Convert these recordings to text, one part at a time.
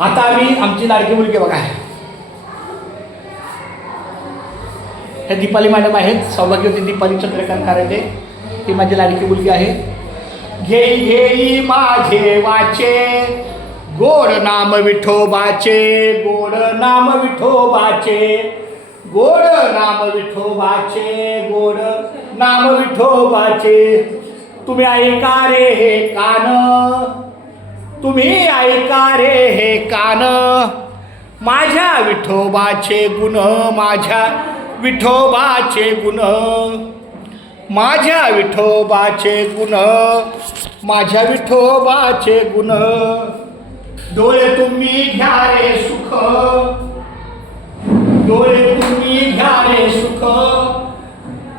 आता आम्ही आमची लाडकी मुलगी बघा, हे दीपाली मॅडम आहेत, सौभाग्यवती दीपाली चंद्रकांत कारंडे, ती माझी लाडकी मुलगी आहे. घेई घेई माझे वाचे गोड नाम विठोबाचे, गोड नाम विठोबाचे, गोड नाम विठोबाचे, गोड नाम विठोबाचे. तुम्ही ऐका रे हे कान, तुम्ही ऐका रे हे कान, माझ्या विठोबाचे गुण, माझ्या विठोबाचे गुण, माझ्या विठोबाचे गुण, माझ्या विठोबाचे गुण. डोळे तुम्ही घ्या रे सुख, डोळे तुम्ही घ्या रे सुख,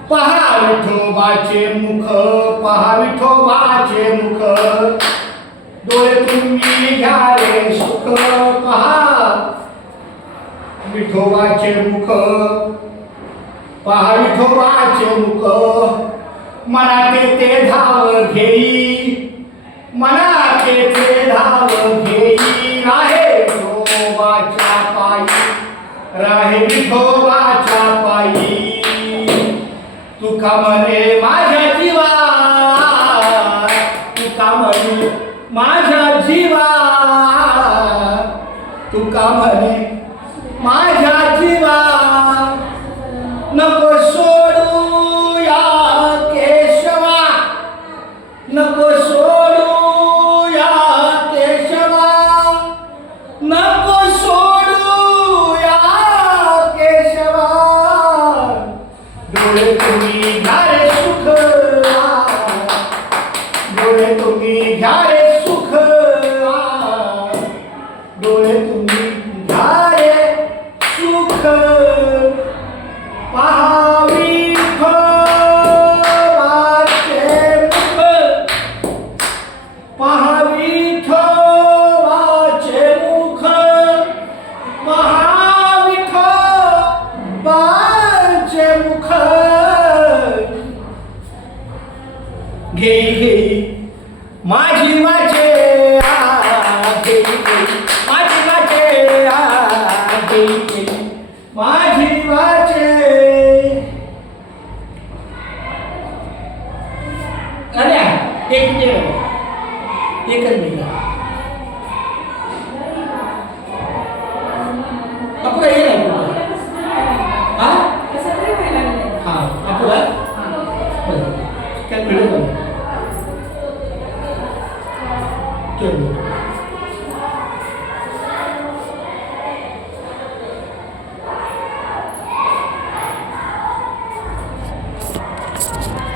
पहा विठोबाचे मुख, पहा विठोबाचे मुख. डोळे तुम्ही घ्या रे सुख, पहा विठोबाचे मुख, पहा विठोबाचे मुख. मनाते ते धाव घेई, मनाते ते धाव